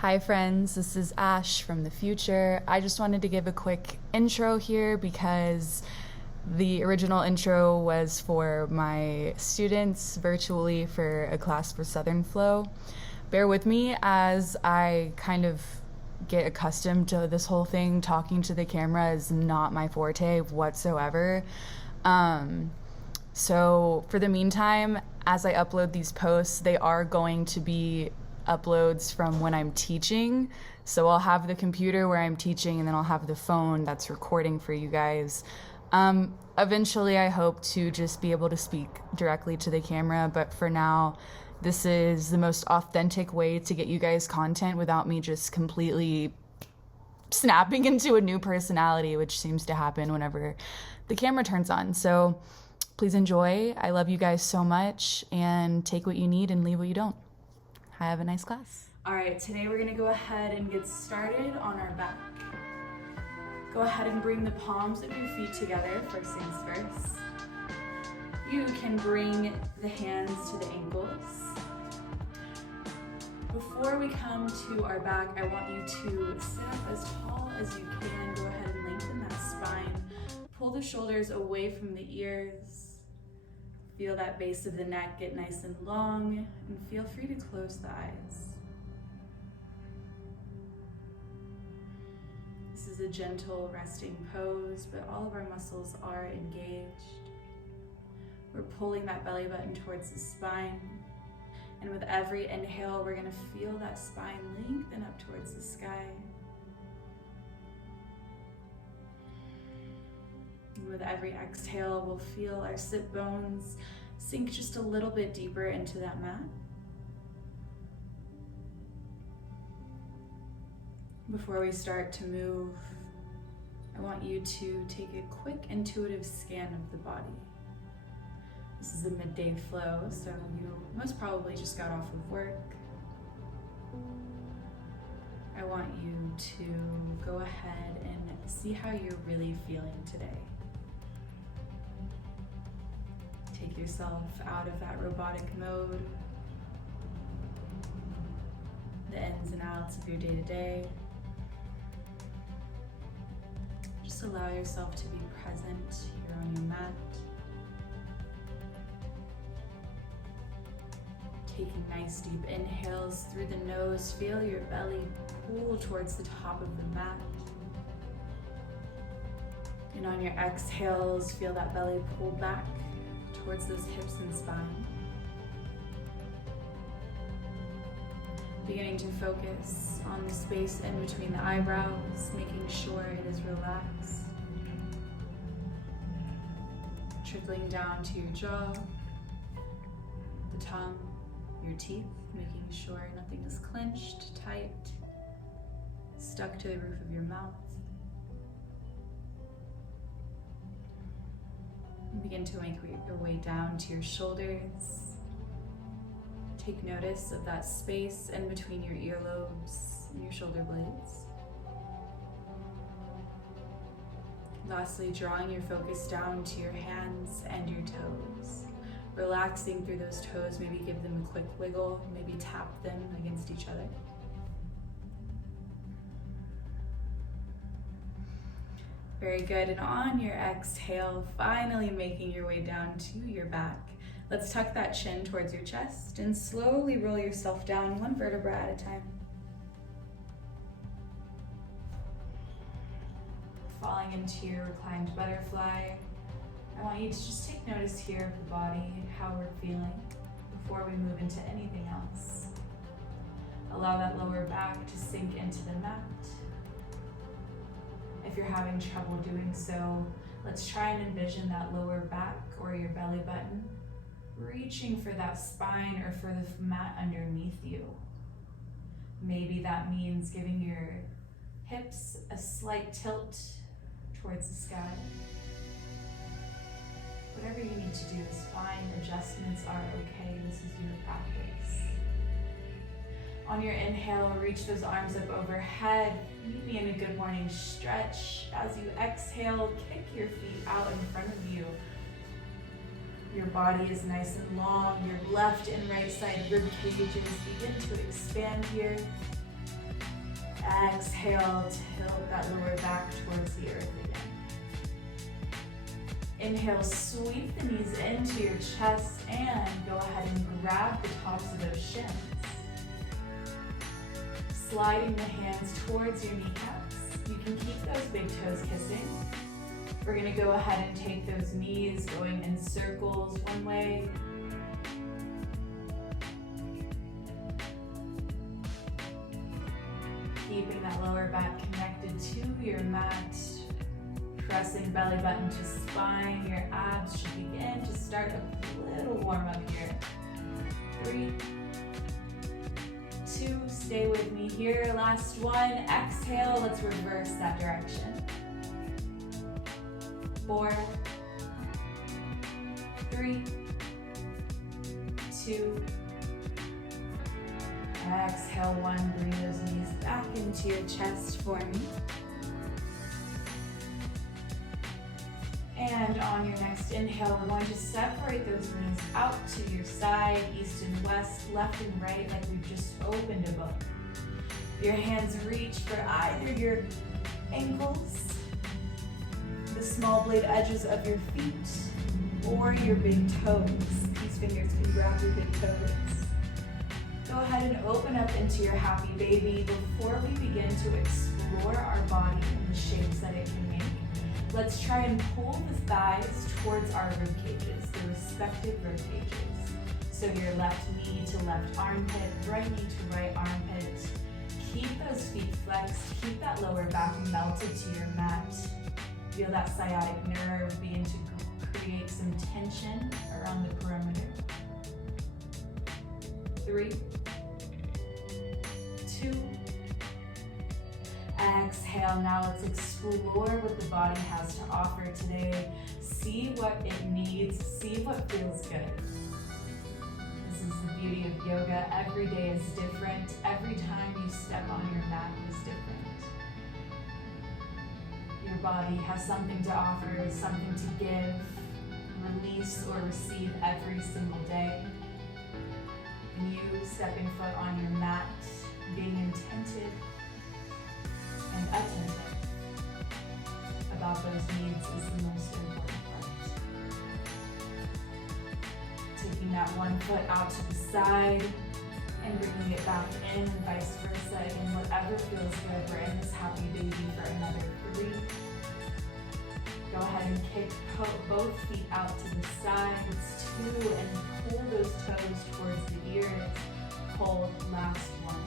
Hi friends, this is Ash from the future. I just wanted to give a quick intro here because the original intro was for my students virtually for a class for Southern Flow. Bear with me as I kind of get accustomed to this whole thing. Talking to the camera is not my forte whatsoever. So for the meantime, as I upload these posts, they are going to be uploads from when I'm teaching. So I'll have the computer where I'm teaching and then I'll have the phone that's recording for you guys. Eventually I hope to just be able to speak directly to the camera, but for now, this is the most authentic way to get you guys content without me just completely snapping into a new personality, which seems to happen whenever the camera turns on. So please enjoy. I love you guys so much, and take what you need and leave what you don't. Have a nice class. All right, today we're gonna go ahead and get started on our back. Go ahead and bring the palms of your feet together, first things first. You can bring the hands to the ankles. Before we come to our back, I want you to sit up as tall as you can. Go ahead and lengthen that spine. Pull the shoulders away from the ears. Feel that base of the neck get nice and long, and feel free to close the eyes. This is a gentle resting pose, but all of our muscles are engaged. We're pulling that belly button towards the spine, and with every inhale, we're gonna feel that spine lengthen up towards the sky. With every exhale, we'll feel our sit bones sink just a little bit deeper into that mat. Before we start to move, I want you to take a quick intuitive scan of the body. This is a midday flow, so you most probably just got off of work. I want you to go ahead and see how you're really feeling today. Take yourself out of that robotic mode, the ins and outs of your day-to-day. Just allow yourself to be present here on your mat. Taking nice deep inhales through the nose, feel your belly pull towards the top of the mat. And on your exhales, feel that belly pull back towards those hips and spine. Beginning to focus on the space in between the eyebrows, making sure it is relaxed. Trickling down to your jaw, the tongue, your teeth, making sure nothing is clenched, tight, stuck to the roof of your mouth. And begin to make your way down to your shoulders. Take notice of that space in between your earlobes and your shoulder blades. Lastly, drawing your focus down to your hands and your toes. Relaxing through those toes, maybe give them a quick wiggle, maybe tap them against each other. Very good, and on your exhale, finally making your way down to your back. Let's tuck that chin towards your chest and slowly roll yourself down one vertebra at a time. Falling into your reclined butterfly. I want you to just take notice here of the body, how we're feeling, before we move into anything else. Allow that lower back to sink into the mat. If you're having trouble doing so, let's try and envision that lower back or your belly button reaching for that spine or for the mat underneath you. Maybe that means giving your hips a slight tilt towards the sky. Whatever you need to do is fine. Adjustments are okay. This is your practice. On your inhale, reach those arms up overhead. Meet me in a good morning stretch. As you exhale, kick your feet out in front of you. Your body is nice and long. Your left and right side rib cages begin to expand here. Exhale, tilt that lower back towards the earth again. Inhale, sweep the knees into your chest and go ahead and grab the tops of those shins. Sliding the hands towards your kneecaps. You can keep those big toes kissing. We're gonna go ahead and take those knees going in circles one way. Keeping that lower back connected to your mat. Pressing belly button to spine. Your abs should begin to start a little warm up here. 3, 2, stay with me here. Last one. Exhale, let's reverse that direction. 4, 3, 2, exhale 1. Bring those knees back into your chest for me. And on your next inhale, we're going to separate those knees out to your side, east and west, left and right, like we've just opened a book. Your hands reach for either your ankles, the small blade edges of your feet, or your big toes. These fingers can grab your big toes. Go ahead and open up into your happy baby. Before we begin to explore our body and the shapes that it can make, let's try and pull the thighs towards our rib cages, the respective rib cages. So your left knee to left armpit, right knee to right armpit. Keep those feet flexed, keep that lower back melted to your mat. Feel that sciatic nerve begin to create some tension around the perimeter. 3, 2, exhale. Now let's explore what the body has to offer today. See what it needs, see what feels good. This is the beauty of yoga. Every day is different. Every time you step on your mat is different. Your body has something to offer, something to give, release, or receive every single day. And you stepping foot on your mat, being attentive and attentive about those needs is the most important part. Taking that one foot out to the side and bringing it back in and vice versa. Again, whatever feels good. We're in this happy baby for another 3. Go ahead and kick both feet out to the sides. 2, and pull those toes towards the ears. Hold, last one.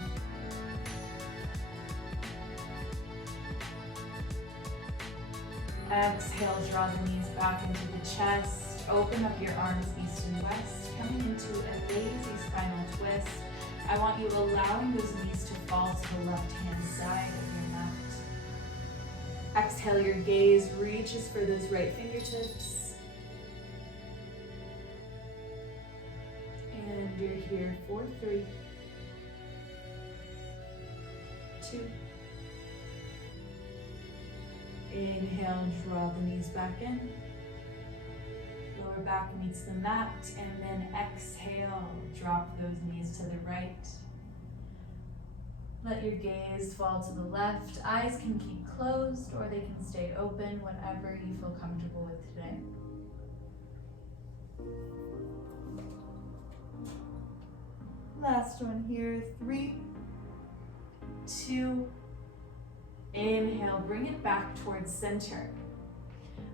Exhale, draw the knees back into the chest. Open up your arms east and west, coming into a lazy spinal twist. I want you allowing those knees to fall to the left-hand side of your mat. Exhale, your gaze reaches for those right fingertips. And you're here for 3, 2. Inhale, draw the knees back in. Lower back meets the mat, and then exhale, drop those knees to the right. Let your gaze fall to the left. Eyes can keep closed or they can stay open, whatever you feel comfortable with today. Last one here, 3, 2, inhale, bring it back towards center.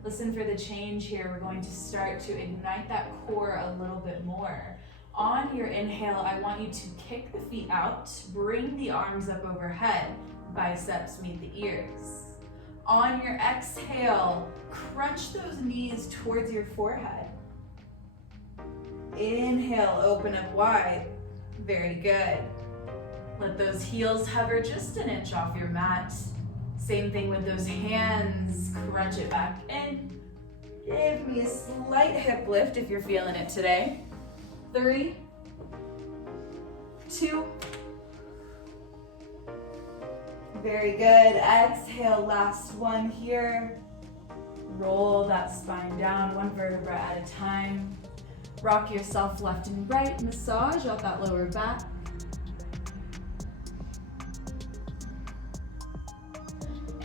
Listen for the change here. We're going to start to ignite that core a little bit more. On your inhale, I want you to kick the feet out, bring the arms up overhead, biceps meet the ears. On your exhale, crunch those knees towards your forehead. Inhale, open up wide. Very good. Let those heels hover just an inch off your mat. Same thing with those hands, crunch it back in. Give me a slight hip lift if you're feeling it today. 3, 2. Very good. Exhale, last one here. Roll that spine down, one vertebra at a time. Rock yourself left and right, massage out that lower back.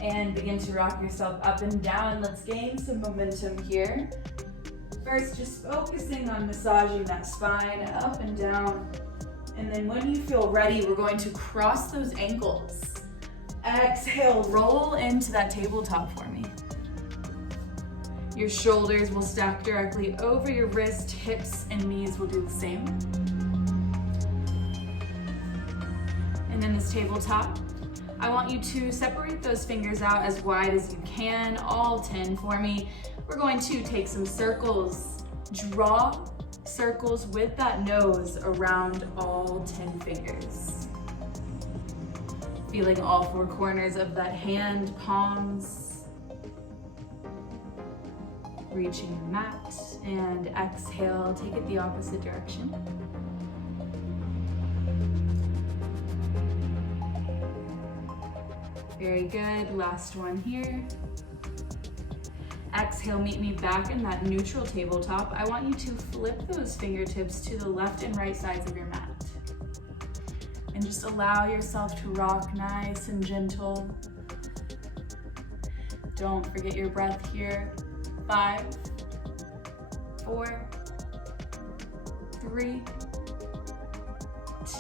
And begin to rock yourself up and down. Let's gain some momentum here. First, just focusing on massaging that spine up and down. And then when you feel ready, we're going to cross those ankles. Exhale, roll into that tabletop for me. Your shoulders will stack directly over your wrist, hips and knees will do the same. And then this tabletop, I want you to separate those fingers out as wide as you can, all 10 for me. We're going to take some circles, draw circles with that nose around all 10 fingers. Feeling all four corners of that hand, palms. Reaching the mat, and exhale, take it the opposite direction. Very good, last one here. Exhale, meet me back in that neutral tabletop. I want you to flip those fingertips to the left and right sides of your mat. And just allow yourself to rock nice and gentle. Don't forget your breath here. 5, 4, 3,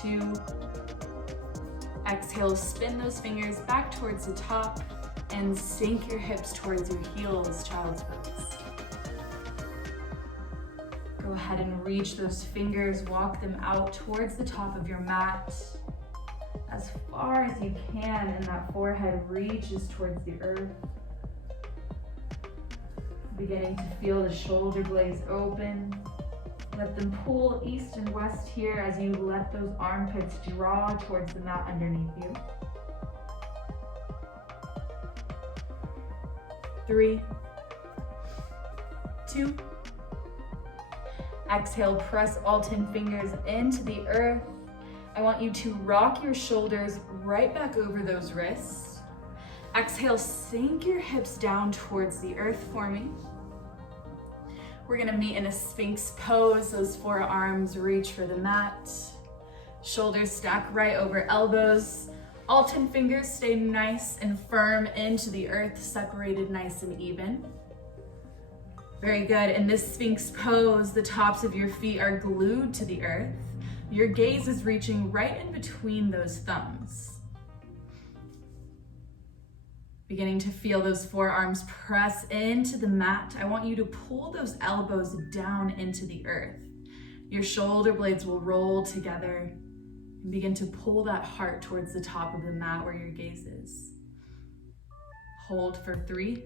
2. Exhale, spin those fingers back towards the top and sink your hips towards your heels, child's pose. Go ahead and reach those fingers, walk them out towards the top of your mat as far as you can, and that forehead reaches towards the earth. Beginning to feel the shoulder blades open. Let them pull east and west here as you let those armpits draw towards the mat underneath you. 3, 2. Exhale, press all 10 fingers into the earth. I want you to rock your shoulders right back over those wrists. Exhale, sink your hips down towards the earth for me. We're gonna meet in a Sphinx pose. Those forearms reach for the mat. Shoulders stack right over elbows. All 10 fingers stay nice and firm into the earth, separated nice and even. Very good. In this Sphinx pose, the tops of your feet are glued to the earth. Your gaze is reaching right in between those thumbs. Beginning to feel those forearms press into the mat. I want you to pull those elbows down into the earth. Your shoulder blades will roll together and begin to pull that heart towards the top of the mat where your gaze is. Hold for 3,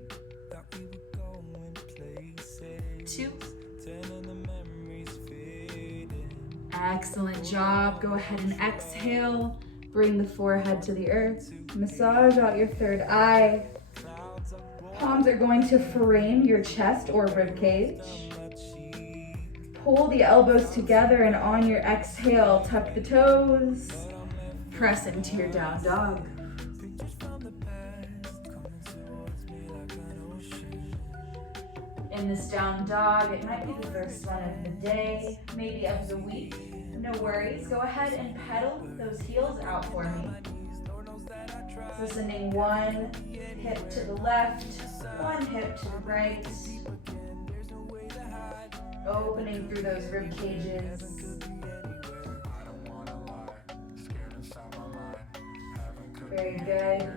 2. Excellent job. Go ahead and exhale. Bring the forehead to the earth. Massage out your third eye. Palms are going to frame your chest or rib cage. Pull the elbows together, and on your exhale, tuck the toes. Press into your down dog. In this down dog, it might be the first one of the day, maybe of the week. No worries. Go ahead and pedal those heels out for me. So sending one hip to the left, one hip to the right. Opening through those rib cages. Very good.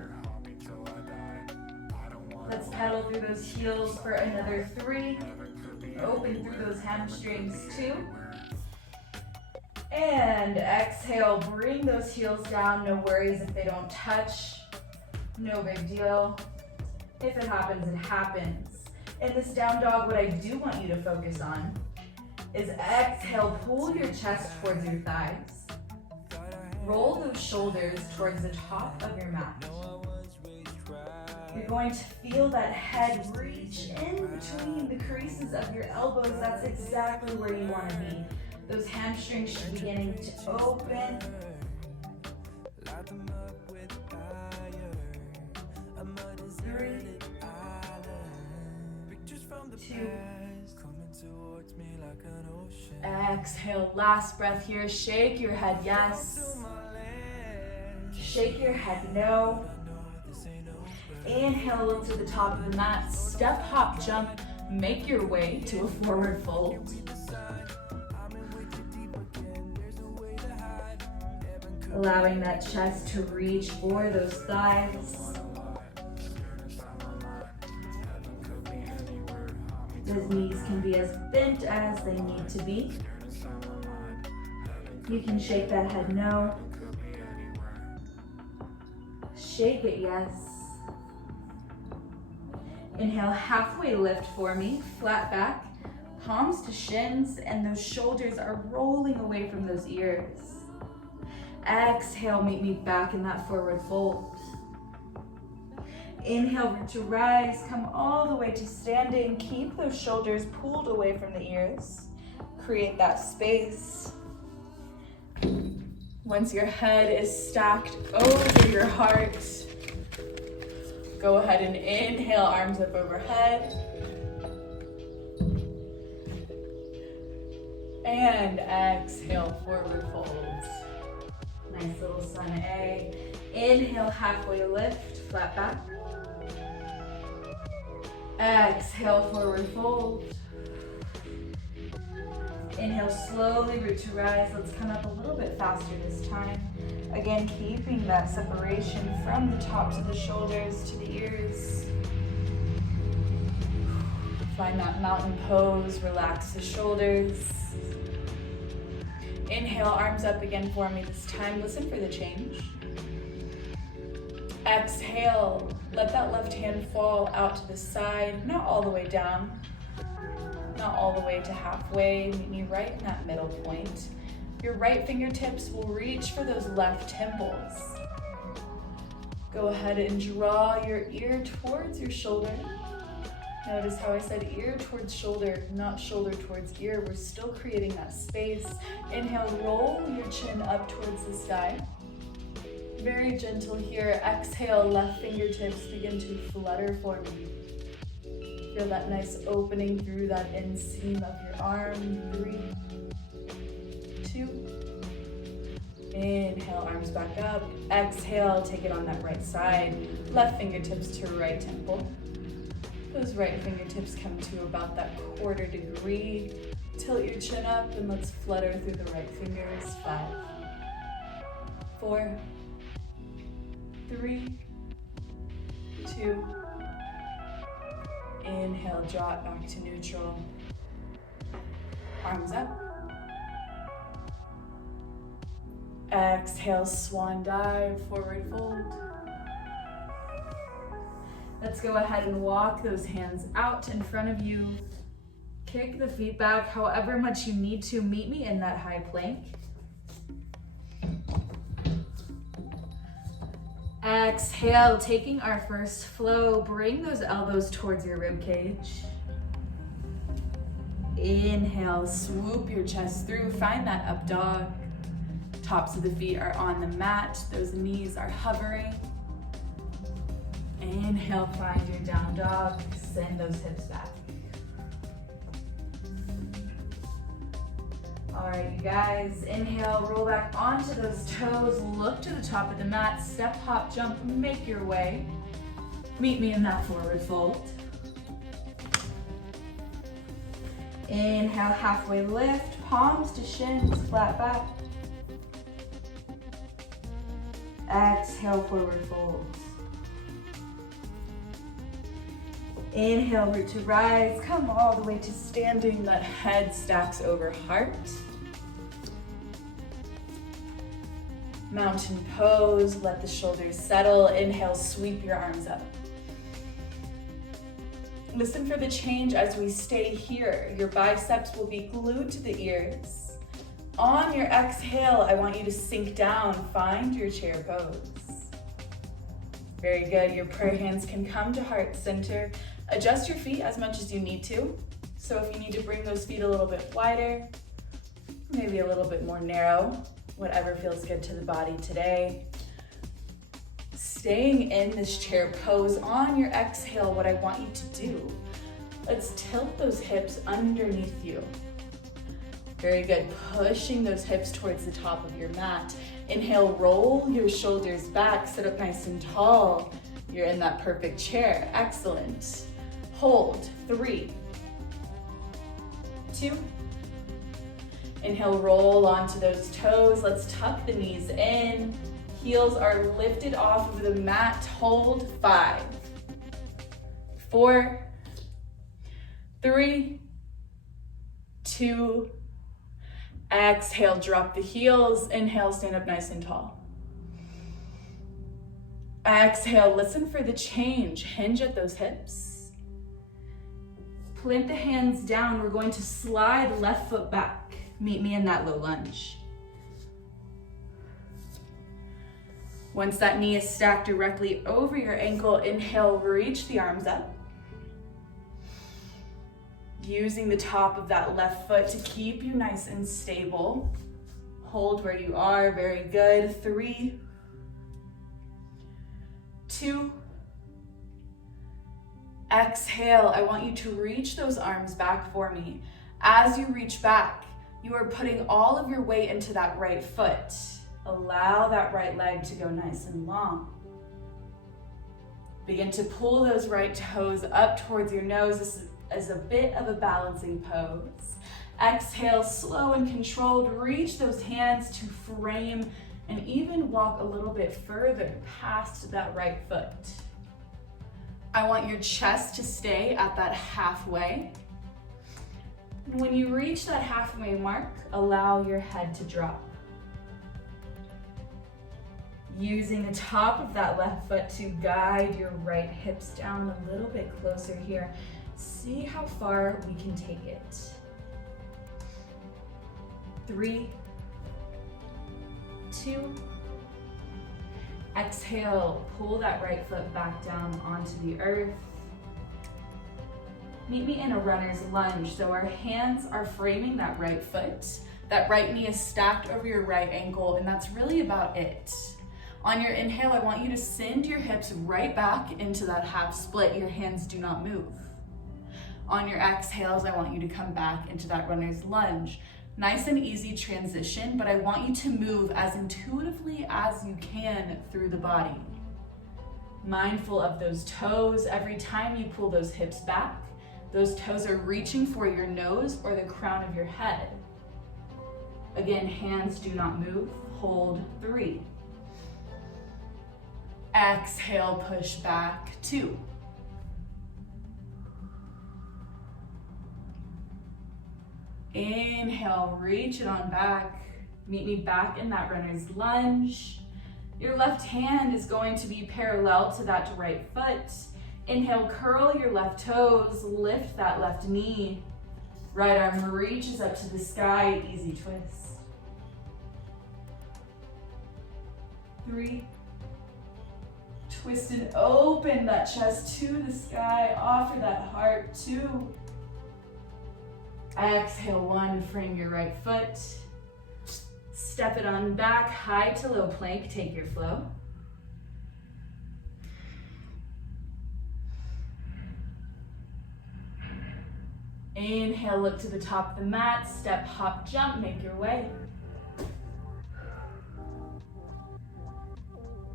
Let's pedal through those heels for another 3. Open through those hamstrings 2. And exhale, bring those heels down. No worries if they don't touch. No big deal. If it happens, it happens. In this down dog, what I do want you to focus on is exhale, pull your chest towards your thighs. Roll those shoulders towards the top of your mat. You're going to feel that head reach in between the creases of your elbows. That's exactly where you want to be. Those hamstrings should be beginning to open. 3, 2. Exhale, last breath here. Shake your head yes. Shake your head no. Inhale, look to the top of the mat, step, hop, jump, make your way to a forward fold. Allowing that chest to reach for those thighs. Those knees can be as bent as they need to be. You can shake that head no. Shake it yes. Inhale, halfway lift for me, flat back, palms to shins, and those shoulders are rolling away from those ears. Exhale, meet me back in that forward fold. Inhale, root to rise, come all the way to standing. Keep those shoulders pulled away from the ears. Create that space. Once your head is stacked over your heart, go ahead and inhale, arms up overhead. And exhale, forward fold. Nice little sun A. Inhale, halfway lift, flat back. Exhale, forward fold. Inhale, slowly root to rise. Let's come up a little bit faster this time. Again, keeping that separation from the tops of the shoulders to the ears. Find that mountain pose, relax the shoulders. Inhale, arms up again for me this time. Listen for the change. Exhale, let that left hand fall out to the side, not all the way down, not all the way to halfway. Meet me right in that middle point. Your right fingertips will reach for those left temples. Go ahead and draw your ear towards your shoulder. Notice how I said ear towards shoulder, not shoulder towards ear. We're still creating that space. Inhale, roll your chin up towards the sky. Very gentle here. Exhale, left fingertips begin to flutter for me. Feel that nice opening through that inseam of your arm. 3, 2. Inhale, arms back up. Exhale, take it on that right side. Left fingertips to right temple. Those right fingertips come to about that 1/4 degree. Tilt your chin up and let's flutter through the right fingers. 5, 4, 3, 2. Inhale, drop back to neutral. Arms up. Exhale, swan dive, forward fold. Let's go ahead and walk those hands out in front of you. Kick the feet back however much you need to. Meet me in that high plank. Exhale, taking our first flow, bring those elbows towards your rib cage. Inhale, swoop your chest through, find that up dog. Tops of the feet are on the mat, those knees are hovering. Inhale, find your down dog, send those hips back. All right, you guys, inhale, roll back onto those toes, look to the top of the mat, step, hop, jump, make your way. Meet me in that forward fold. Inhale, halfway lift, palms to shins, flat back. Exhale, forward fold. Inhale, root to rise, come all the way to standing, that head stacks over heart. Mountain pose, let the shoulders settle. Inhale, sweep your arms up. Listen for the change as we stay here. Your biceps will be glued to the ears. On your exhale, I want you to sink down, find your chair pose. Very good, your prayer hands can come to heart center. Adjust your feet as much as you need to. So if you need to bring those feet a little bit wider, maybe a little bit more narrow, whatever feels good to the body today. Staying in this chair pose, on your exhale, what I want you to do, let's tilt those hips underneath you. Very good, pushing those hips towards the top of your mat. Inhale, roll your shoulders back, sit up nice and tall. You're in that perfect chair. Excellent. Hold. 3, 2. Inhale, roll onto those toes. Let's tuck the knees in. Heels are lifted off of the mat. Hold. 5, 4, 3, 2. Exhale, drop the heels. Inhale, stand up nice and tall. Exhale, listen for the change. Hinge at those hips. Plant the hands down. We're going to slide left foot back. Meet me in that low lunge. Once that knee is stacked directly over your ankle, inhale, reach the arms up. Using the top of that left foot to keep you nice and stable. Hold where you are, very good. 3, 2. Exhale, I want you to reach those arms back for me. As you reach back, you are putting all of your weight into that right foot. Allow that right leg to go nice and long. Begin to pull those right toes up towards your nose. This is a bit of a balancing pose. Exhale, slow and controlled. Reach those hands to frame and even walk a little bit further past that right foot. I want your chest to stay at that halfway. When you reach that halfway mark, allow your head to drop. Using the top of that left foot to guide your right hips down a little bit closer here. See how far we can take it. 3, 2. Exhale, pull that right foot back down onto the earth. Meet me in a runner's lunge. So our hands are framing that right foot. That right knee is stacked over your right ankle, and that's really about it. On your inhale, I want you to send your hips right back into that half split. Your hands do not move. On your exhales, I want you to come back into that runner's lunge. Nice and easy transition, but I want you to move as intuitively as you can through the body. Mindful of those toes. Every time you pull those hips back, those toes are reaching for your nose or the crown of your head. Again, hands do not move. Hold. 3. Exhale, push back. 2. Inhale, reach it on back. Meet me back in that runner's lunge. Your left hand is going to be parallel to that right foot. Inhale, curl your left toes, lift that left knee. Right arm reaches up to the sky, easy twist. 3. Twist and open that chest to the sky, offer that heart. 2. Exhale, 1, frame your right foot. Step it on back, high to low plank, take your flow. Inhale, look to the top of the mat, step, hop, jump, make your way.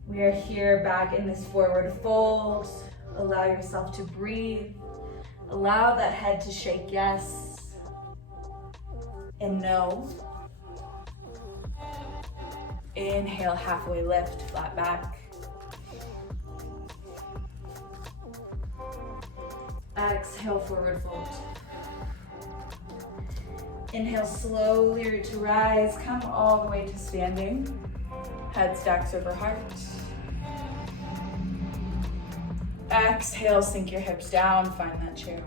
We are here back in this forward fold. Allow yourself to breathe. Allow that head to shake yes and no. Inhale, halfway lift, flat back. Exhale, forward fold. Inhale, slowly to rise. Come all the way to standing. Head stacks over heart. Exhale, sink your hips down, find that chair.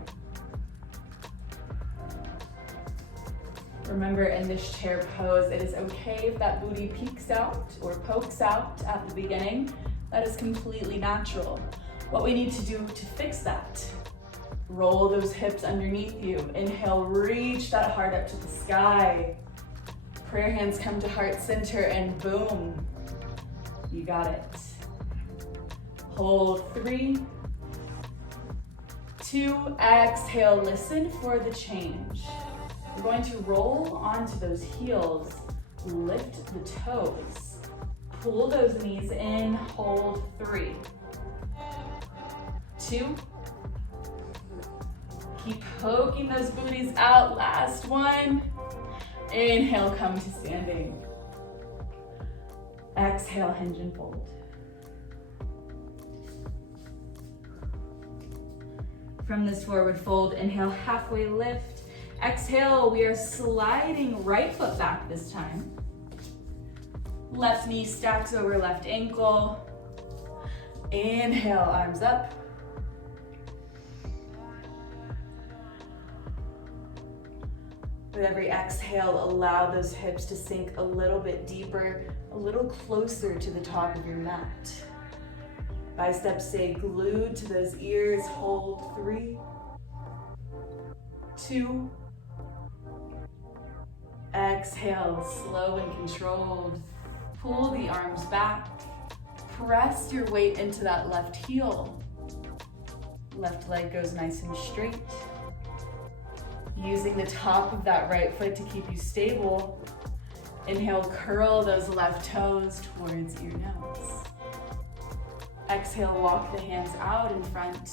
Remember, in this chair pose, it is okay if that booty peeks out or pokes out at the beginning. That is completely natural. What we need to do to fix that, roll those hips underneath you. Inhale, reach that heart up to the sky. Prayer hands come to heart center and boom, you got it. Hold. 3, 2, exhale, listen for the change. We're going to roll onto those heels, lift the toes, pull those knees in, hold. 3, 2. Keep poking those booties out. Last 1. Inhale, come to standing. Exhale, hinge and fold. From this forward fold, inhale, halfway lift. Exhale, we are sliding right foot back this time. Left knee stacks over left ankle. Inhale, arms up. With every exhale, allow those hips to sink a little bit deeper, a little closer to the top of your mat. Biceps stay glued to those ears. Hold. 3, 2. Exhale, slow and controlled. Pull the arms back. Press your weight into that left heel. Left leg goes nice and straight. Using the top of that right foot to keep you stable. Inhale, curl those left toes towards your nose. Exhale, walk the hands out in front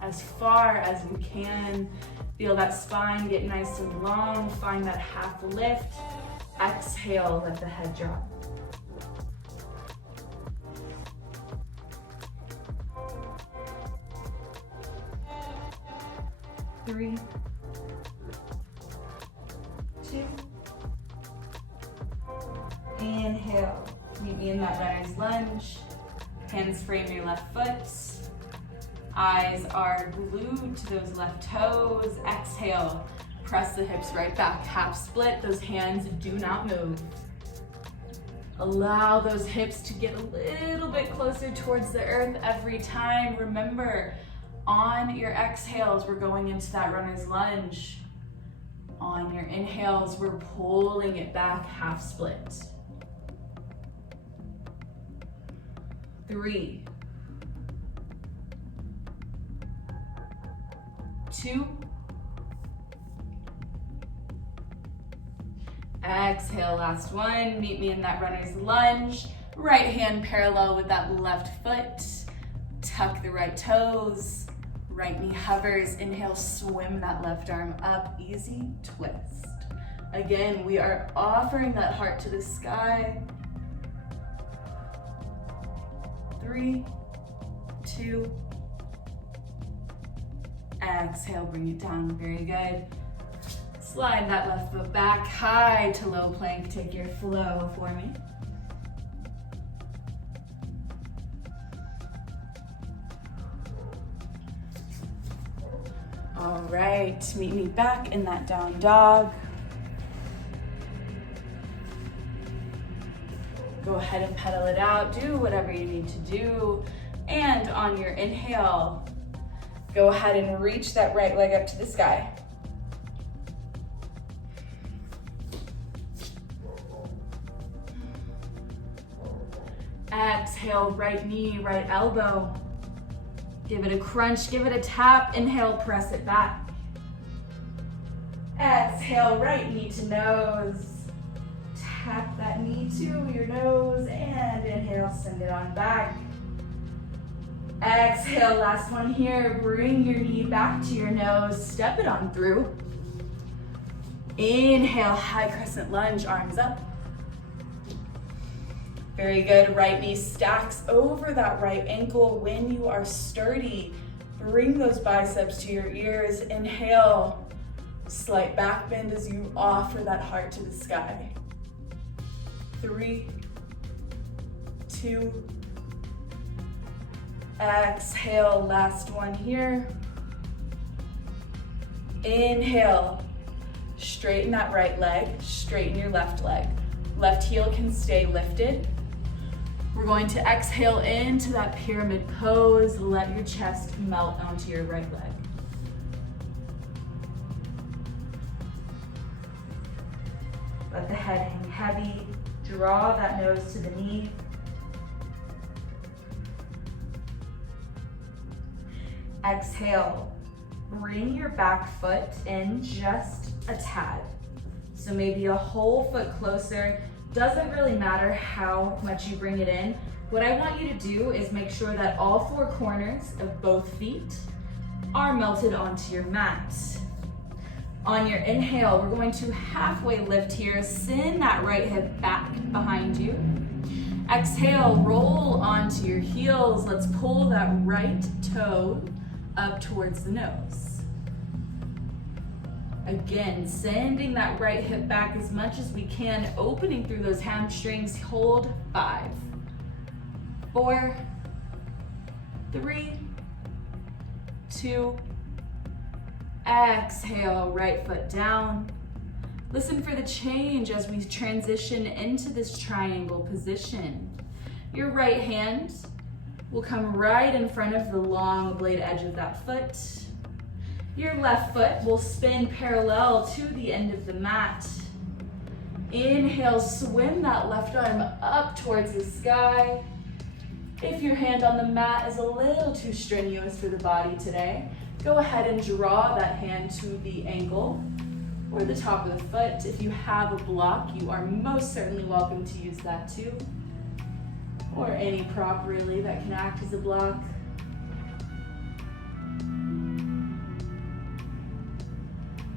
as far as you can. Feel that spine get nice and long. Find that half lift. Exhale, let the head drop. Three, 2. Inhale. Meet me in that runner's lunge. Hands frame your left foot. Eyes are glued to those left toes. Exhale. Press the hips right back. Half split. Those hands do not move. Allow those hips to get a little bit closer towards the earth every time. Remember, on your exhales, we're going into that runner's lunge. On your inhales, we're pulling it back, half split. 3, 2. Exhale, last 1. Meet me in that runner's lunge. Right hand parallel with that left foot. Tuck the right toes. Right knee hovers. Inhale, swim that left arm up. Easy twist. Again, we are offering that heart to the sky. 3, 2. Exhale, bring it down. Very good. Slide that left foot back, high to low plank. Take your flow for me. All right, meet me back in that down dog. Go ahead and pedal it out. Do whatever you need to do. And on your inhale, go ahead and reach that right leg up to the sky. Exhale, right knee, right elbow. Give it a crunch, give it a tap. Inhale, press it back. Exhale, right knee to nose. Tap that knee to your nose and inhale, send it on back. Exhale, last one here. Bring your knee back to your nose. Step it on through. Inhale, high crescent lunge, arms up. Very good. Right knee stacks over that right ankle. When you are sturdy, bring those biceps to your ears. Inhale, slight back bend as you offer that heart to the sky. 3, 2. Exhale, last one here. Inhale, straighten that right leg, straighten your left leg. Left heel can stay lifted. We're going to exhale into that pyramid pose. Let your chest melt onto your right leg. Let the head hang heavy. Draw that nose to the knee. Exhale, bring your back foot in just a tad. So maybe a whole foot closer. Doesn't really matter how much you bring it in. What I want you to do is make sure that all four corners of both feet are melted onto your mat. On your inhale, we're going to halfway lift here. Send that right hip back behind you. Exhale, roll onto your heels. Let's pull that right toe up towards the nose. Again, sending that right hip back as much as we can, opening through those hamstrings. Hold 5, 4, 3, 2, exhale, right foot down. Listen for the change as we transition into this triangle position. Your right hand will come right in front of the long blade edge of that foot. Your left foot will spin parallel to the end of the mat. Inhale, swim that left arm up towards the sky. If your hand on the mat is a little too strenuous for the body today, go ahead and draw that hand to the ankle or the top of the foot. If you have a block, you are most certainly welcome to use that too, or any prop really that can act as a block.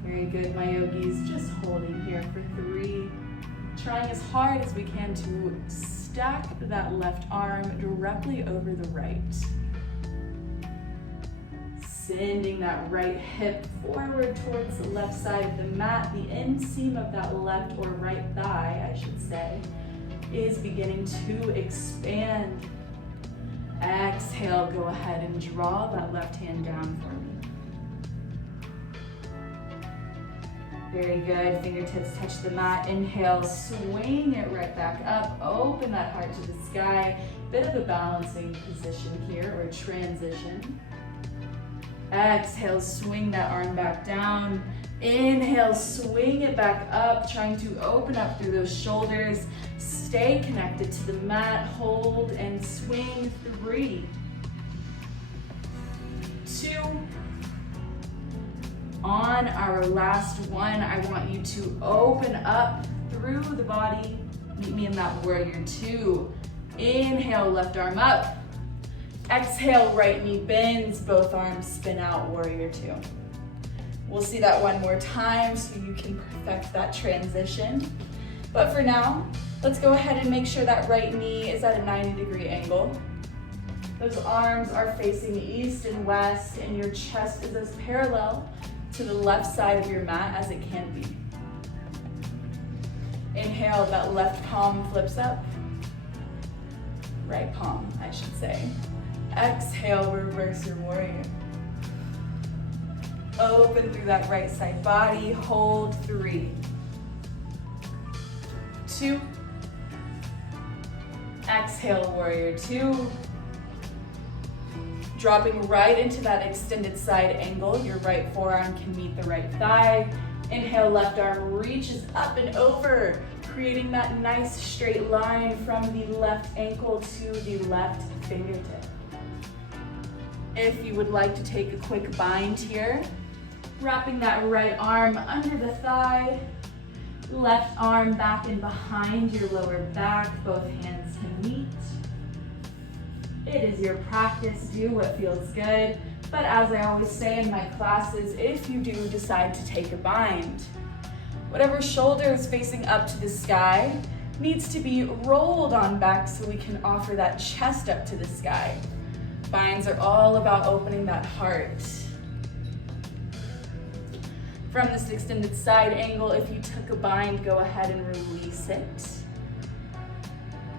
Very good, my yogis. Just holding here for 3. Trying as hard as we can to stack that left arm directly over the right. Sending that right hip forward towards the left side of the mat. The inseam of that left or right thigh, I should say, is beginning to expand. Exhale, go ahead and draw that left hand down for me. Very good, fingertips touch the mat. Inhale, swing it right back up. Open that heart to the sky. Bit of a balancing position here, or transition. Exhale, swing that arm back down. Inhale, swing it back up, trying to open up through those shoulders. Stay connected to the mat, hold and swing. 3, 2. On our last one, I want you to open up through the body. Meet me in that warrior 2. Inhale, left arm up. Exhale, right knee bends, both arms spin out, warrior 2. We'll see that one more time so you can perfect that transition. But for now, let's go ahead and make sure that right knee is at a 90-degree angle. Those arms are facing east and west, and your chest is as parallel to the left side of your mat as it can be. Inhale, that left palm flips up. Right palm, I should say. Exhale, reverse your warrior. Open through that right side body. Hold 3, 2. Exhale, warrior 2. Dropping right into that extended side angle. Your right forearm can meet the right thigh. Inhale, left arm reaches up and over, creating that nice straight line from the left ankle to the left fingertip. If you would like to take a quick bind here, wrapping that right arm under the thigh, left arm back and behind your lower back, both hands can meet. It is your practice, do what feels good, but as I always say in my classes, if you do decide to take a bind, whatever shoulder is facing up to the sky needs to be rolled on back so we can offer that chest up to the sky. Binds are all about opening that heart. From this extended side angle, if you took a bind, go ahead and release it.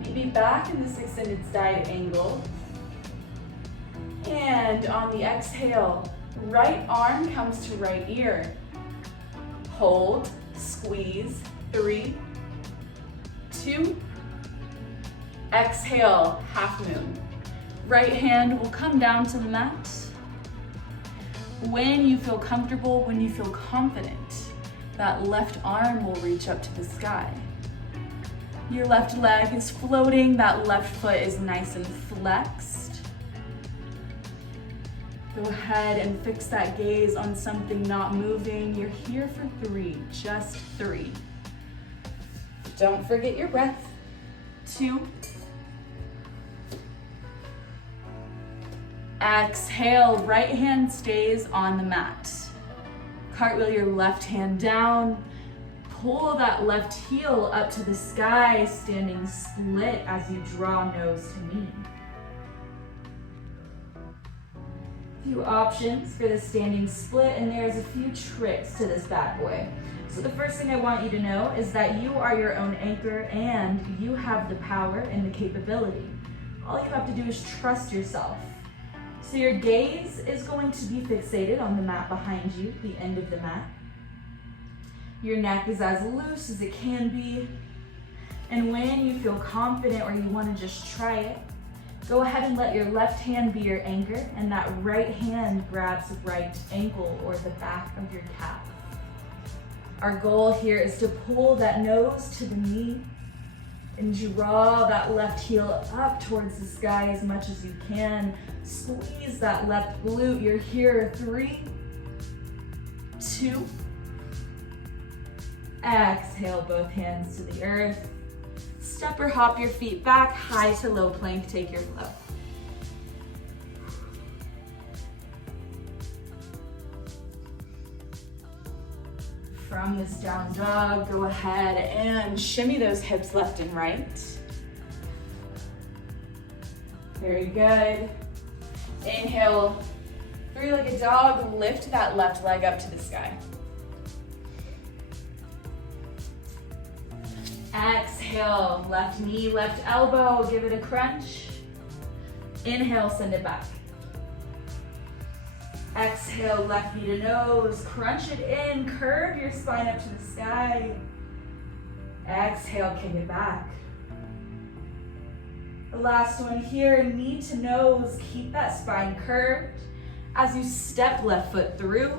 Maybe back in this extended side angle. And on the exhale, right arm comes to right ear. Hold, squeeze, 3, 2. Exhale, half moon. Right hand will come down to the mat. When you feel comfortable, when you feel confident, that left arm will reach up to the sky. Your left leg is floating, that left foot is nice and flexed. Go ahead and fix that gaze on something not moving. You're here for 3, just 3. Don't forget your breath. 2, Exhale, right hand stays on the mat. Cartwheel your left hand down. Pull that left heel up to the sky, standing split as you draw nose to knee. Few options for the standing split, and there's a few tricks to this bad boy. So the first thing I want you to know is that you are your own anchor and you have the power and the capability. All you have to do is trust yourself. So your gaze is going to be fixated on the mat behind you, the end of the mat. Your neck is as loose as it can be. And when you feel confident or you want to just try it, go ahead and let your left hand be your anchor, and that right hand grabs the right ankle or the back of your calf. Our goal here is to pull that nose to the knee and draw that left heel up towards the sky as much as you can. Squeeze that left glute. You're here. 3, 2. Exhale, both hands to the earth. Step or hop your feet back, high to low plank, take your flow. From this down dog, go ahead and shimmy those hips left and right. Very good. Inhale, 3-legged dog, lift that left leg up to the sky. Exhale, left knee, left elbow, give it a crunch. Inhale, send it back. Exhale, left knee to nose, crunch it in, curve your spine up to the sky. Exhale, kick it back. The last one here, knee to nose, keep that spine curved. As you step left foot through,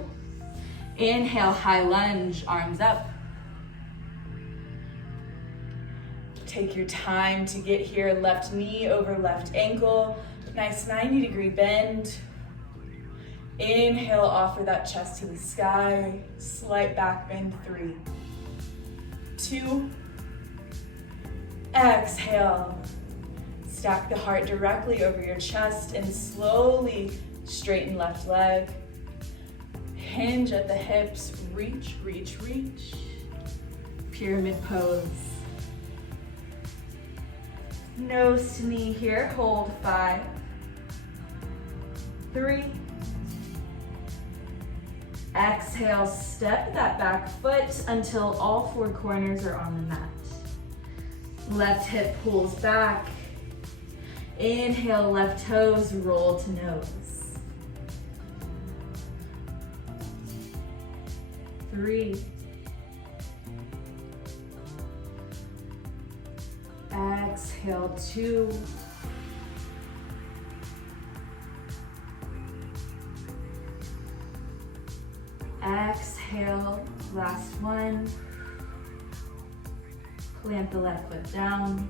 inhale, high lunge, arms up. Take your time to get here, left knee over left ankle, nice 90-degree bend. Inhale, offer that chest to the sky, slight back bend, 3, 2, exhale. Stack the heart directly over your chest and slowly straighten left leg. Hinge at the hips, reach, reach, reach. Pyramid pose. Nose to knee here, hold 5, 3, exhale, step that back foot until all 4 corners are on the mat. Left hip pulls back. Inhale, left toes, roll to nose. 3, exhale, 2, exhale, last one. Plant the left foot down.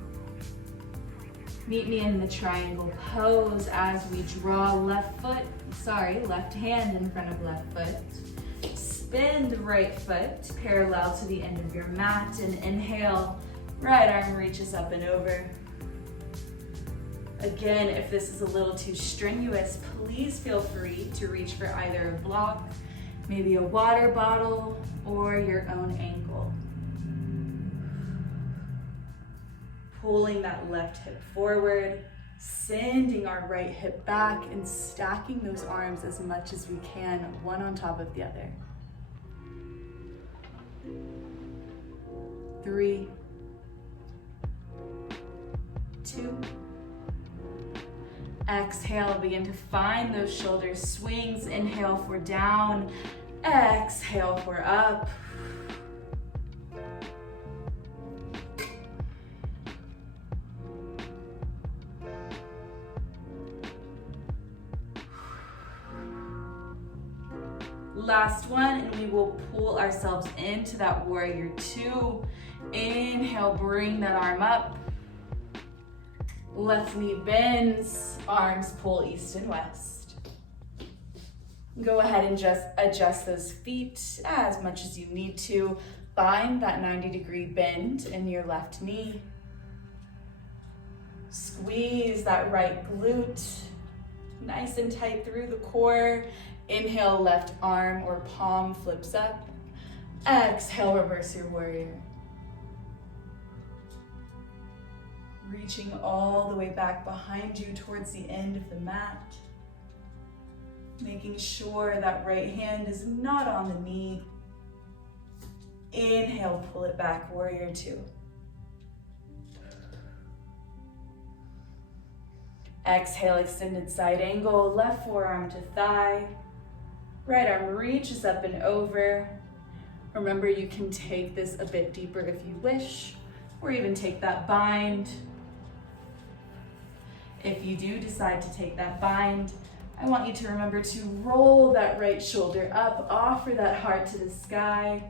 Meet me in the triangle pose as we draw left hand in front of left foot. Spin the right foot parallel to the end of your mat and inhale. Right arm reaches up and over. Again, if this is a little too strenuous, please feel free to reach for either a block, maybe a water bottle, or your own ankle. Pulling that left hip forward, sending our right hip back, and stacking those arms as much as we can, one on top of the other. 3, 2, exhale, begin to find those shoulder swings. Inhale for down, exhale for up. Last one, and we will pull ourselves into that warrior 2. Inhale, bring that arm up. Left knee bends, arms pull east and west. Go ahead and just adjust those feet as much as you need to. Find that 90-degree bend in your left knee. Squeeze that right glute. Nice and tight through the core. Inhale, left arm or palm flips up. Exhale, reverse your warrior. Reaching all the way back behind you towards the end of the mat. Making sure that right hand is not on the knee. Inhale, pull it back, warrior two. Exhale, extended side angle, left forearm to thigh. Right arm reaches up and over. Remember, you can take this a bit deeper if you wish, or even take that bind. If you do decide to take that bind, I want you to remember to roll that right shoulder up, offer that heart to the sky.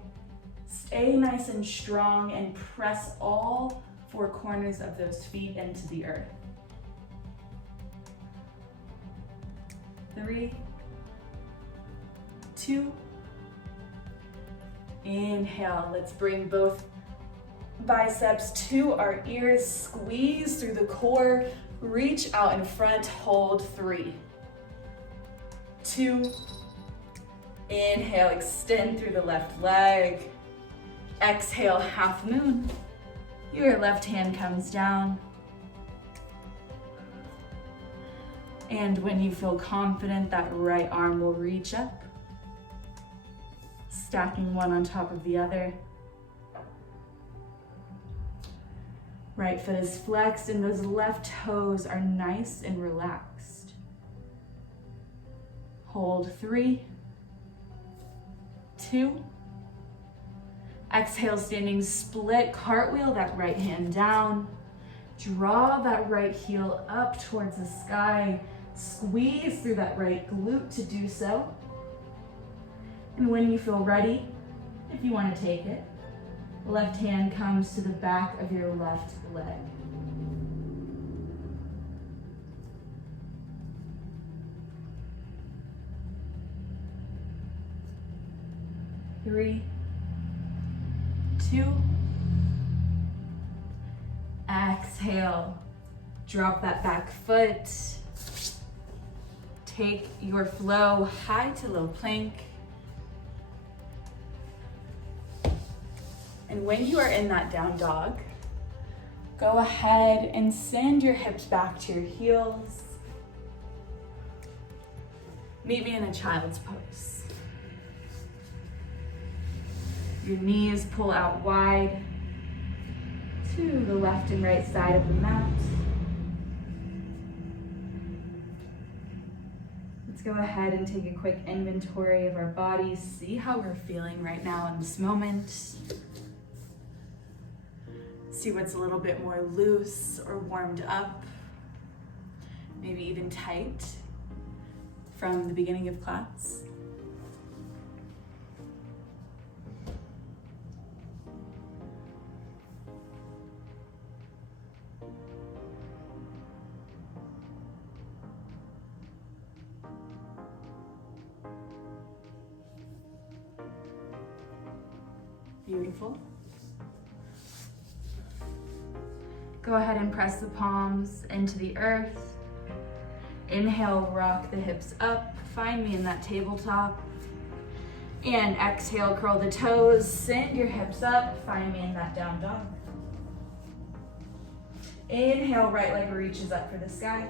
Stay nice and strong and press all four corners of those feet into the earth. 3, 2, inhale. Let's bring both biceps to our ears, squeeze through the core, reach out in front, hold 3, 2, inhale, extend through the left leg. Exhale, half moon. Your left hand comes down. And when you feel confident, that right arm will reach up, stacking one on top of the other. Right foot is flexed and those left toes are nice and relaxed. Hold 3, 2. Exhale, standing split, cartwheel that right hand down. Draw that right heel up towards the sky. Squeeze through that right glute to do so. And when you feel ready, if you want to take it, left hand comes to the back of your left leg. Three, 2. Exhale. Drop that back foot. Take your flow high to low plank. And when you are in that down dog, go ahead and send your hips back to your heels. Meet me in a child's pose. Your knees pull out wide to the left and right side of the mat. Let's go ahead and take a quick inventory of our bodies. See how we're feeling right now in this moment. See what's a little bit more loose or warmed up, maybe even tight from the beginning of class. Beautiful. Go ahead and press the palms into the earth. Inhale, rock the hips up. Find me in that tabletop. And exhale, curl the toes. Send your hips up. Find me in that down dog. Inhale, right leg reaches up for the sky.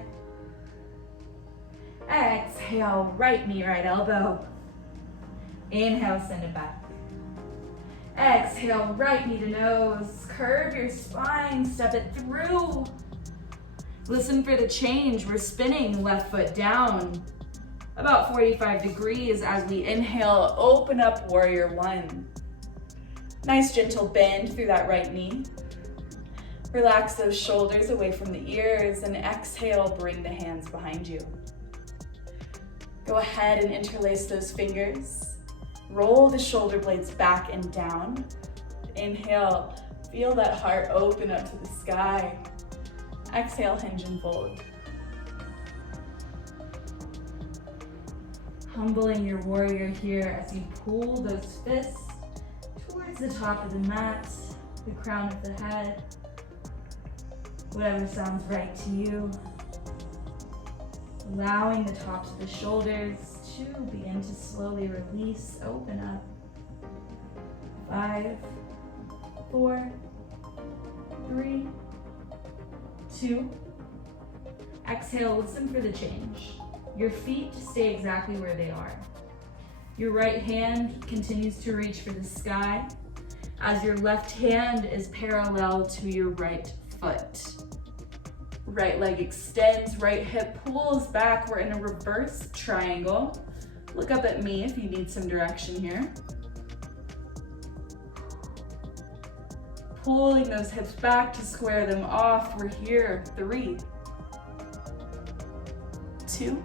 Exhale, right knee, right elbow. Inhale, send it back. Exhale, right knee to nose. Curve your spine, step it through. Listen for the change. We're spinning left foot down about 45 degrees as we inhale, open up warrior one. Nice gentle bend through that right knee. Relax those shoulders away from the ears and exhale, bring the hands behind you. Go ahead and interlace those fingers. Roll the shoulder blades back and down. Inhale, feel that heart open up to the sky. Exhale, hinge and fold. Humbling your warrior here as you pull those fists towards the top of the mat, the crown of the head. Whatever sounds right to you. Allowing the tops of the shoulders to begin to slowly release, open up. 5, 4, 3, 2. Exhale, listen for the change. Your feet stay exactly where they are. Your right hand continues to reach for the sky as your left hand is parallel to your right foot. Right leg extends, right hip pulls back. We're in a reverse triangle. Look up at me if you need some direction here. Pulling those hips back to square them off. We're here. 3, 2.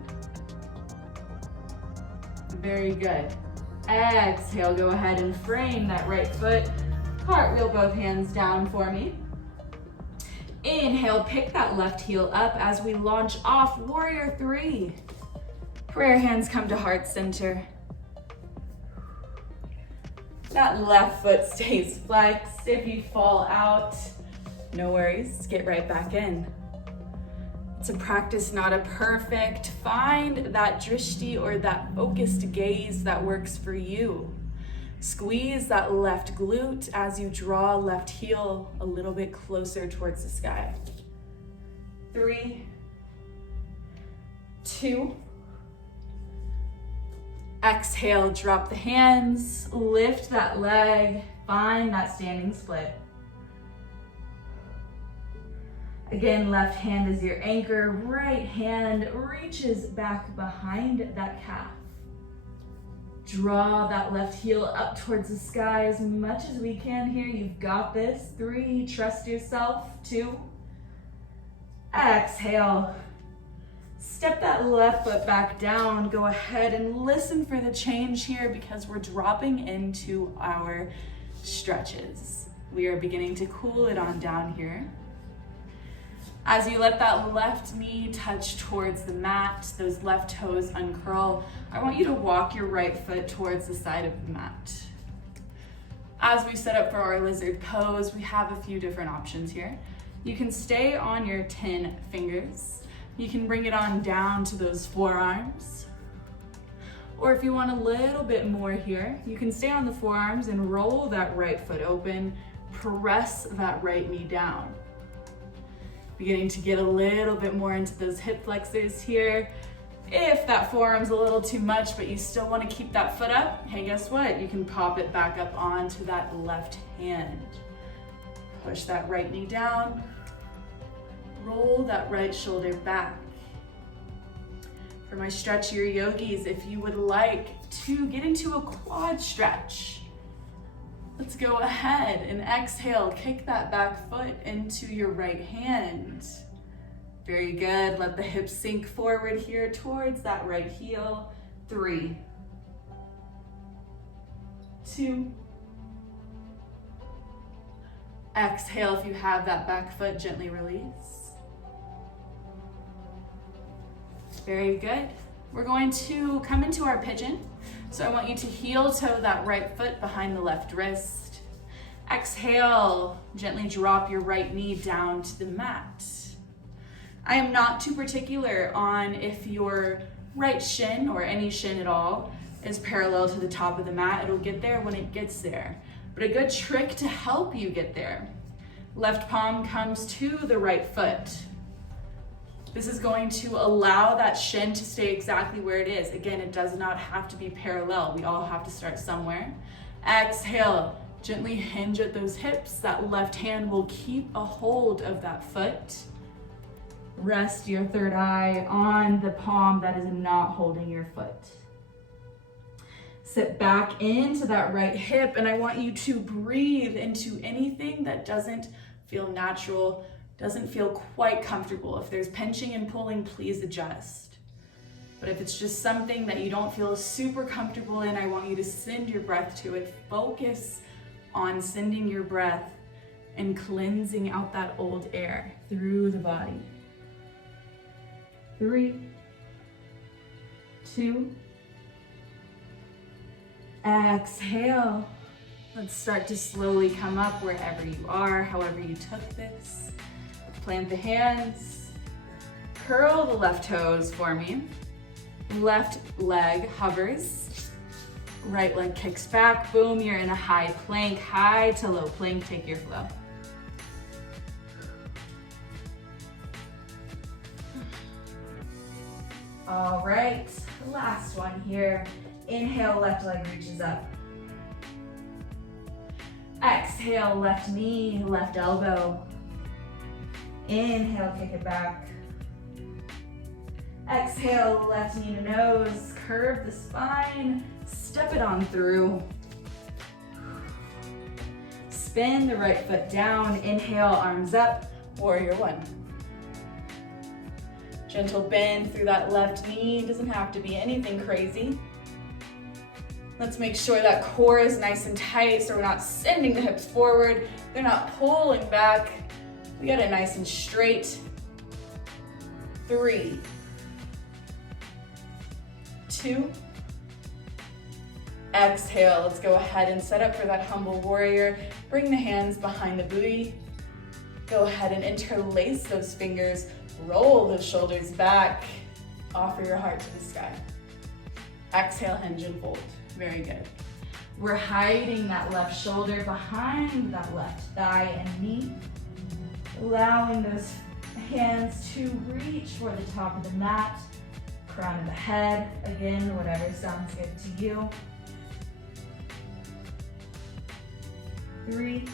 Very good. Exhale, go ahead and frame that right foot. Cartwheel both hands down for me. Inhale, pick that left heel up as we launch off, warrior 3. Prayer hands come to heart center. That left foot stays flexed. If you fall out, no worries, get right back in. It's a practice, not a perfect. Find that drishti or that focused gaze that works for you. Squeeze that left glute as you draw left heel a little bit closer towards the sky. 3, 2. Exhale, drop the hands, lift that leg, find that standing split. Again, left hand is your anchor, right hand reaches back behind that calf. Draw that left heel up towards the sky as much as we can here. You've got this. 3, trust yourself. 2, exhale. Step that left foot back down. Go ahead and listen for the change here because we're dropping into our stretches. We are beginning to cool it on down here. As you let that left knee touch towards the mat, those left toes uncurl, I want you to walk your right foot towards the side of the mat. As we set up for our lizard pose, we have a few different options here. You can stay on your 10 fingers. You can bring it on down to those forearms. Or if you want a little bit more here, you can stay on the forearms and roll that right foot open, press that right knee down. Beginning to get a little bit more into those hip flexors here. If that forearm's a little too much, but you still want to keep that foot up, hey, guess what? You can pop it back up onto that left hand. Push that right knee down. Roll that right shoulder back. For my stretchier yogis, if you would like to get into a quad stretch, let's go ahead and exhale, kick that back foot into your right hand. Very good, let the hips sink forward here towards that right heel. 3, 2. Exhale, if you have that back foot, gently release. Very good. We're going to come into our pigeon. So I want you to heel toe that right foot behind the left wrist. Exhale, gently drop your right knee down to the mat. I am not too particular on if your right shin or any shin at all is parallel to the top of the mat. It'll get there when it gets there. But a good trick to help you get there. Left palm comes to the right foot. This is going to allow that shin to stay exactly where it is. Again, it does not have to be parallel. We all have to start somewhere. Exhale, gently hinge at those hips. That left hand will keep a hold of that foot. Rest your third eye on the palm that is not holding your foot. Sit back into that right hip, and I want you to breathe into anything that doesn't feel natural, doesn't feel quite comfortable. If there's pinching and pulling, please adjust. But if it's just something that you don't feel super comfortable in, I want you to send your breath to it. Focus on sending your breath and cleansing out that old air through the body. 3, 2, exhale. Let's start to slowly come up wherever you are, however you took this. Plant the hands, Curl the left toes for me. Left leg hovers. Right leg kicks back. Boom, you're in a high plank. High to low plank, take your flow. All right, last one here. Inhale, left leg reaches up. Exhale, left knee, left elbow. Inhale, kick it back. Exhale, left knee to nose, curve the spine, step it on through. Spin the right foot down, inhale, arms up, warrior one. Gentle bend through that left knee, doesn't have to be anything crazy. Let's make sure that core is nice and tight so we're not sending the hips forward, they're not pulling back. We got it nice and straight. 3, 2, exhale. Let's go ahead and set up for that humble warrior. Bring the hands behind the booty. Go ahead and interlace those fingers. Roll those shoulders back. Offer your heart to the sky. Exhale, hinge and fold. Very good. We're hiding that left shoulder behind that left thigh and knee. Allowing those hands to reach for the top of the mat, crown of the head. Again, whatever sounds good to you. 3,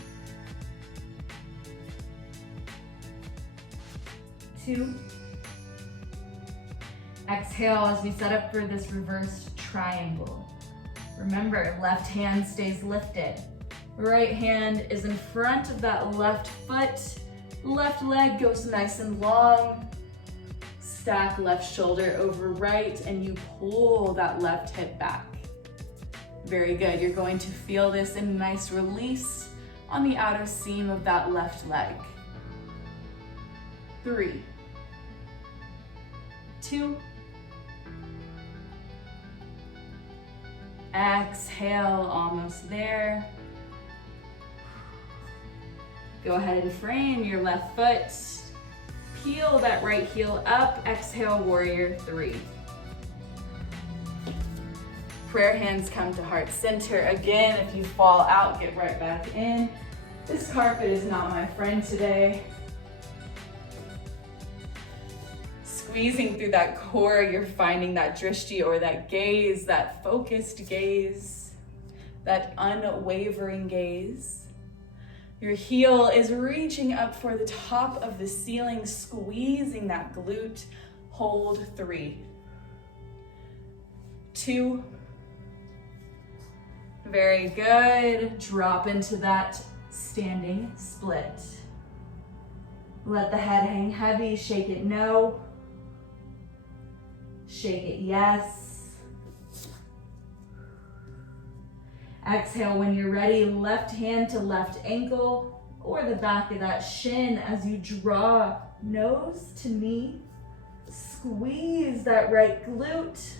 2. Exhale as we set up for this reversed triangle. Remember, left hand stays lifted. Right hand is in front of that left foot. Left leg goes nice and long. Stack left shoulder over right and you pull that left hip back. Very good. You're going to feel this in a nice release on the outer seam of that left leg. 3, 2. Exhale, almost there. Go ahead and frame your left foot. Peel that right heel up. Exhale, warrior 3. Prayer hands come to heart center. Again, if you fall out, get right back in. This carpet is not my friend today. Squeezing through that core, you're finding that drishti or that gaze, that focused gaze, that unwavering gaze. Your heel is reaching up for the top of the ceiling, squeezing that glute. Hold 3, 2. Very good. Drop into that standing split. Let the head hang heavy. Shake it no. Shake it yes. Exhale when you're ready, left hand to left ankle or the back of that shin as you draw nose to knee. Squeeze that right glute.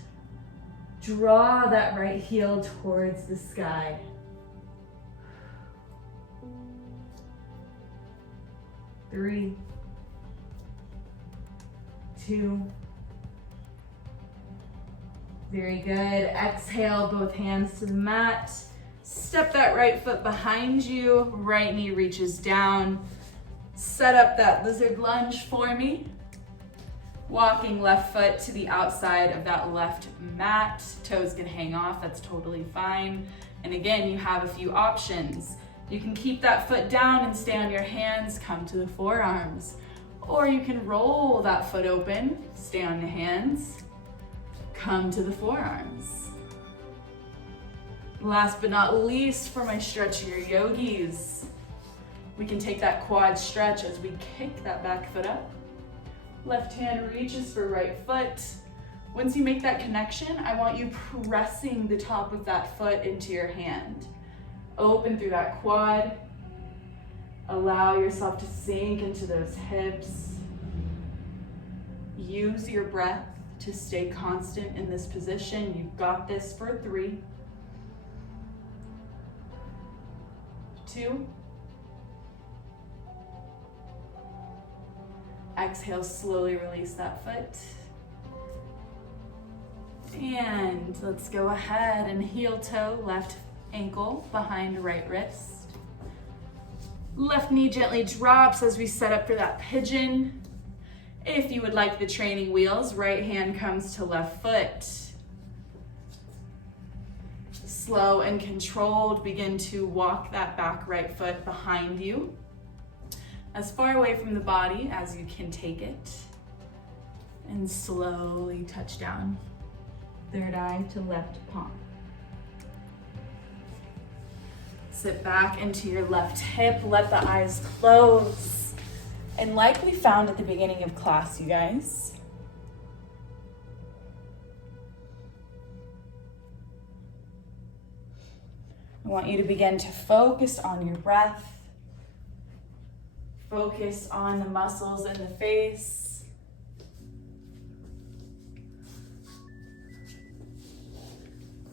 Draw that right heel towards the sky. 3, 2. Very good. Exhale, both hands to the mat. Step that right foot behind you. Right knee reaches down. Set up that lizard lunge for me. Walking left foot to the outside of that left mat. Toes can hang off, that's totally fine. And again, you have a few options. You can keep that foot down and stay on your hands, come to the forearms. Or you can roll that foot open, stay on the hands, come to the forearms. Last but not least, for my stretchier yogis, we can take that quad stretch as we kick that back foot up. Left hand reaches for right foot. Once you make that connection, I want you pressing the top of that foot into your hand. Open through that quad. Allow yourself to sink into those hips. Use your breath to stay constant in this position. You've got this for 3, 2. Exhale, slowly release that foot. And let's go ahead and heel toe, left ankle behind right wrist. Left knee gently drops as we set up for that pigeon. If you would like the training wheels, right hand comes to left foot. Slow and controlled, begin to walk that back right foot behind you, as far away from the body as you can take it. And slowly touch down. Third eye to left palm. Sit back into your left hip, let the eyes close. And like we found at the beginning of class, you guys, I want you to begin to focus on your breath. Focus on the muscles in the face.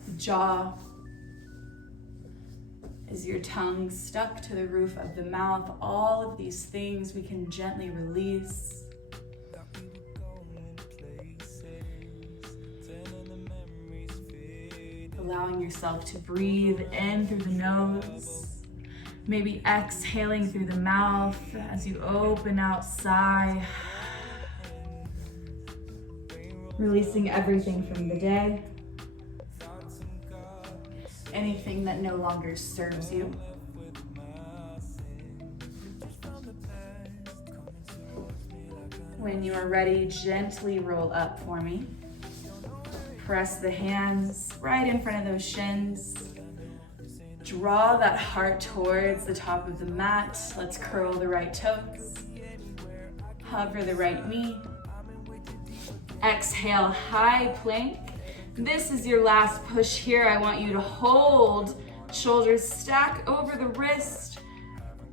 The jaw. Is your tongue stuck to the roof of the mouth? All of these things we can gently release. Allowing yourself to breathe in through the nose. Maybe exhaling through the mouth as you open out, sigh. Releasing everything from the day. Anything that no longer serves you. When you are ready, gently roll up for me. Press the hands right in front of those shins. Draw that heart towards the top of the mat. Let's curl the right toes. Hover the right knee. Exhale, high plank. This is your last push here. I want you to hold, shoulders stack over the wrist.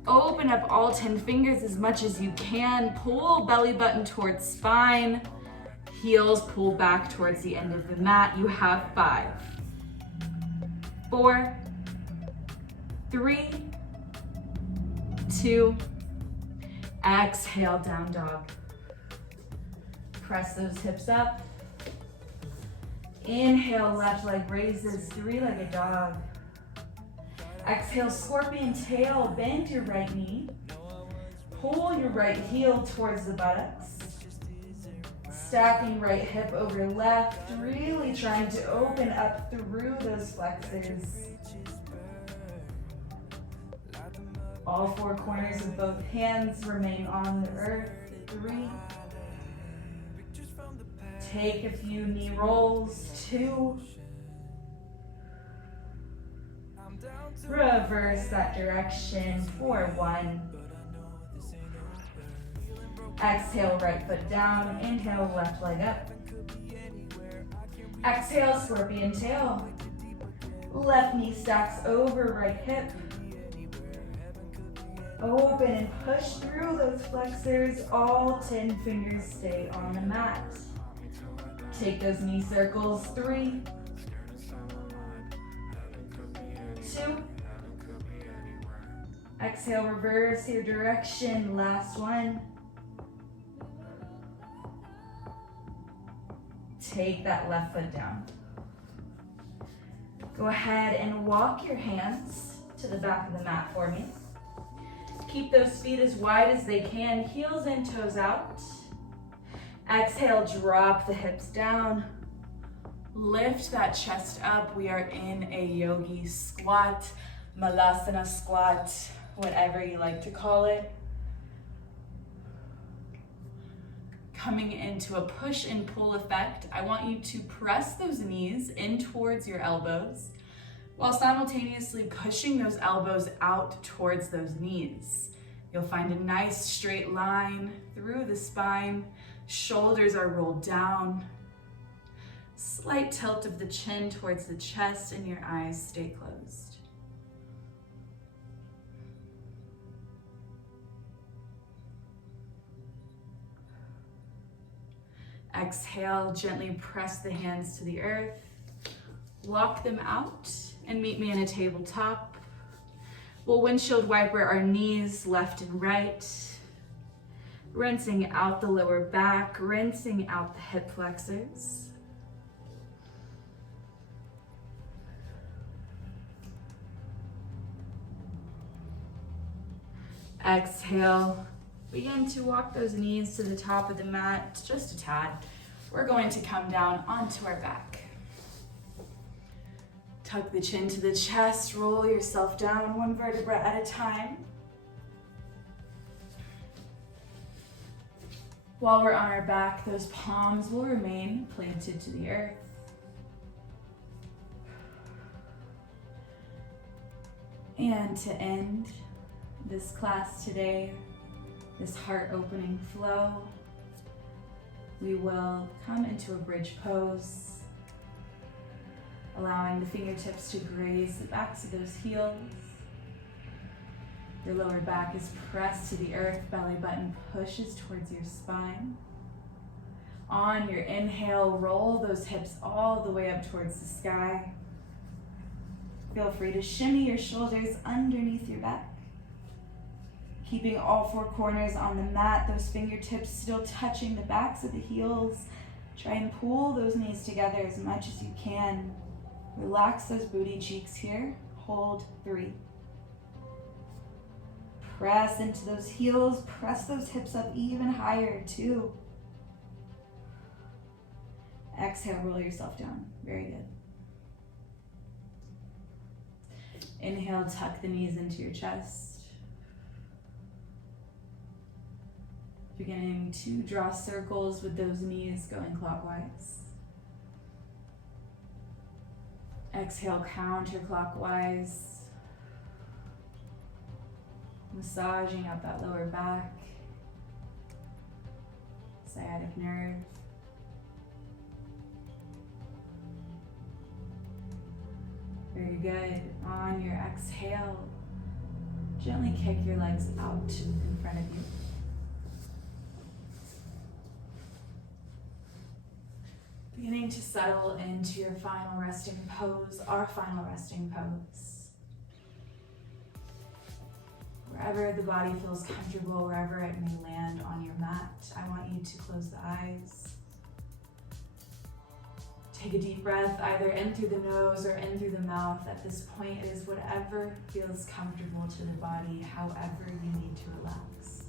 Open up all 10 fingers as much as you can. Pull belly button towards spine. Heels pull back towards the end of the mat. You have 5, 4, 3, 2, exhale, down dog. Press those hips up. Inhale, left leg raises, 3-legged dog. Exhale, scorpion tail, bend your right knee. Pull your right heel towards the buttocks. Stacking right hip over left, really trying to open up through those flexors. All 4 corners of both hands remain on the earth. 3. Take a few knee rolls. 2. Reverse that direction for 1. Exhale, right foot down. Inhale, left leg up. Exhale, scorpion tail. Left knee stacks over right hip. Open and push through those flexors. All 10 fingers stay on the mat. Take those knee circles. 3, 2. Exhale, reverse your direction. Last one. Take that left foot down. Go ahead and walk your hands to the back of the mat for me. Keep those feet as wide as they can, heels in, toes out. Exhale, drop the hips down. Lift that chest up. We are in a yogi squat, malasana squat, whatever you like to call it. Coming into a push and pull effect, I want you to press those knees in towards your elbows while simultaneously pushing those elbows out towards those knees. You'll find a nice straight line through the spine. Shoulders are rolled down. Slight tilt of the chin towards the chest and your eyes stay closed. Exhale, gently press the hands to the earth. Walk them out and meet me in a tabletop. We'll windshield wiper our knees left and right. Rinsing out the lower back, rinsing out the hip flexors. Exhale, begin to walk those knees to the top of the mat, just a tad. We're going to come down onto our back. Tuck the chin to the chest, roll yourself down one vertebra at a time. While we're on our back, those palms will remain planted to the earth. And to end this class today, this heart-opening flow, we will come into a bridge pose, allowing the fingertips to graze the backs of those heels. Your lower back is pressed to the earth, belly button pushes towards your spine. On your inhale, roll those hips all the way up towards the sky. Feel free to shimmy your shoulders underneath your back. Keeping all four corners on the mat, those fingertips still touching the backs of the heels. Try and pull those knees together as much as you can. Relax those booty cheeks here. Hold 3. Press into those heels, press those hips up even higher, 2. Exhale, roll yourself down. Very good. Inhale, tuck the knees into your chest. Beginning to draw circles with those knees going clockwise. Exhale, counterclockwise. Massaging out that lower back, sciatic nerve. Very good. On your exhale, gently kick your legs out in front of you. Beginning to settle into your final resting pose, our final resting pose. Wherever the body feels comfortable, wherever it may land on your mat, I want you to close the eyes. Take a deep breath, either in through the nose or in through the mouth. At this point, it is whatever feels comfortable to the body, however you need to relax.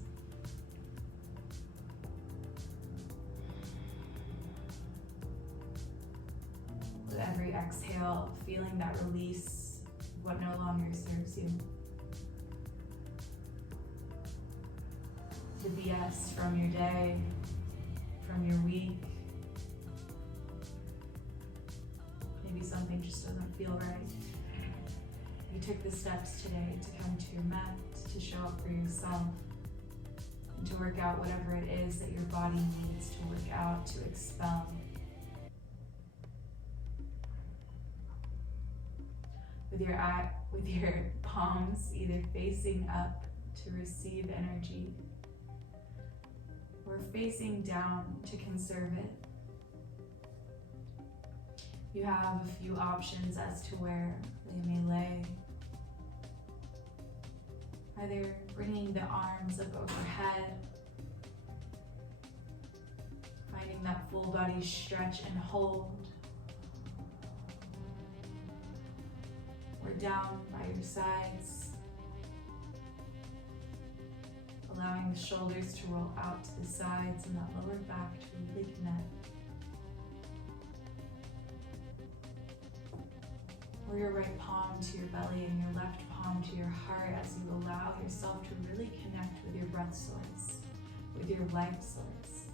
With every exhale, feeling that release of what no longer serves you. The BS from your day, from your week. Maybe something just doesn't feel right. You took the steps today to come to your mat, to show up for yourself, and to work out whatever it is that your body needs to work out, to expel. With your palms either facing up to receive energy, or facing down to conserve it. You have a few options as to where they may lay. Either bringing the arms up overhead, finding that full body stretch and hold, or down by your sides. Allowing the shoulders to roll out to the sides and that lower back to really connect. Or your right palm to your belly and your left palm to your heart as you allow yourself to really connect with your breath source, with your life source.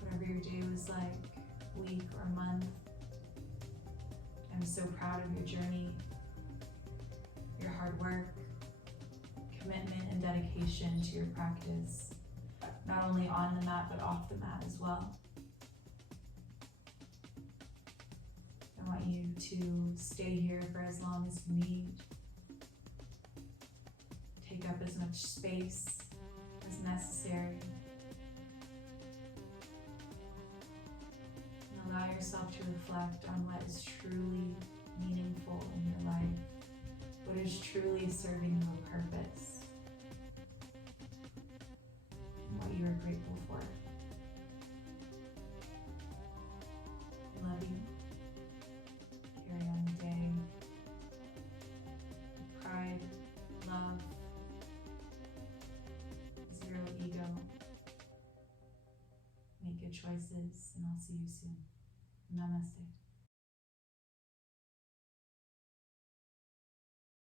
Whatever your day was like, week or month, I'm so proud of your journey, your hard work, commitment and dedication to your practice, not only on the mat but off the mat as well. I want you to stay here for as long as you need. Take up as much space as necessary. Allow yourself to reflect on what is truly meaningful in your life, what is truly serving you a purpose, and what you are grateful for. I love you. Carry on the day with pride, love, zero ego. Make good choices, and I'll see you soon. Namaste.